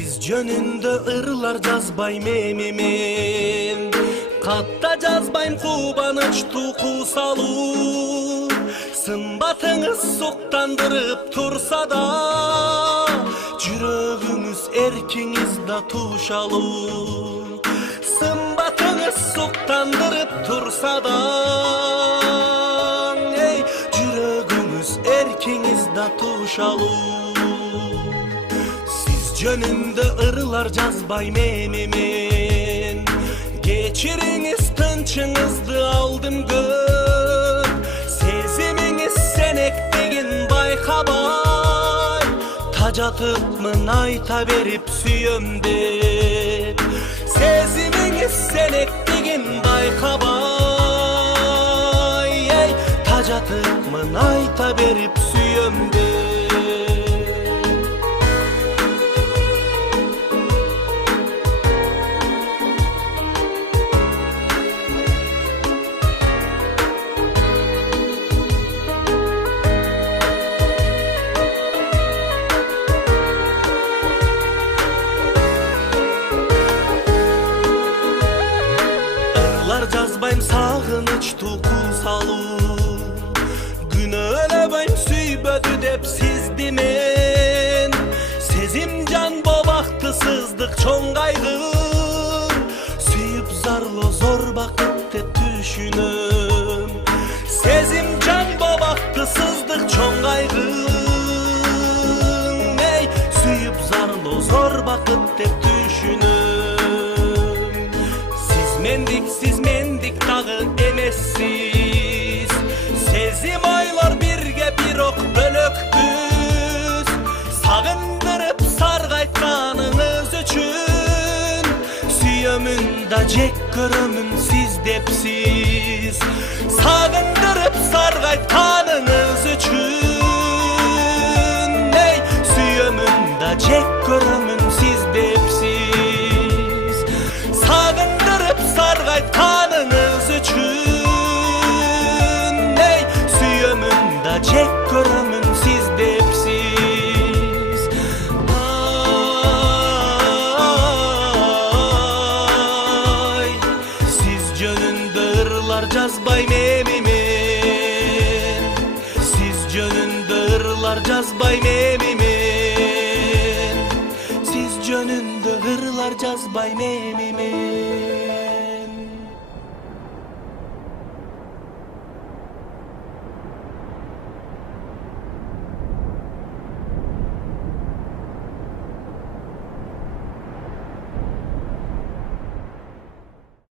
Siz jönündө ырlar жазбайм эми мен, катта жазбайм кубаныч туку салуу. Сымбатыңыз суктандырып турса да, жүрөгүңүз эркиңиз да тушалуу. Сымбатыңыз суктандырып турса да, жүрөгүңүз эркиңиз да тушалуу. Жөнүндө ырлар жазбайм эми мен, кечириңиз тынчыңызды алдым көп. Сезимиңиз сенектигин байкабай, тажатыпмын айта берип сүйөм деп. Сезимиңиз сенектигин байкабай, тажатыпмын айта берип сүйөм деп. Жазбайм сагыныч туку салуу, күнөөлөбөйм сүйбөдү деп сизди мен. Сезим жан бабакты сыздык чоң кайгы, сүйүп зарлоо зор бакыт деп түшүнөм. Сезим жан бабакты сыздык чоң кайгы, сүйүп зарлоо зор бакыт деп түшүнөм. Сиз мендик дагы эмессиз, сезим айлар бирге бирок бөлөкпүз. Сагындырып саргайтканыңыз үчүн, сүйөмүн да жек көрөмүн сиз депсиз. Сагындырып саргайтканыңыз үчүн, сүйөмүн да жек көрөмүн сиз депсиз. Сагындырып саргайтканыңыз үчүн, сүйөмүн да жек көрөмүн сиз депсиз. Сиз жөнүндө ырлар жазбайм эми мен, сиз жөнүндө ырлар жазбайм эми мен, сиз жөнүндө ырлар жазбайм эми мен.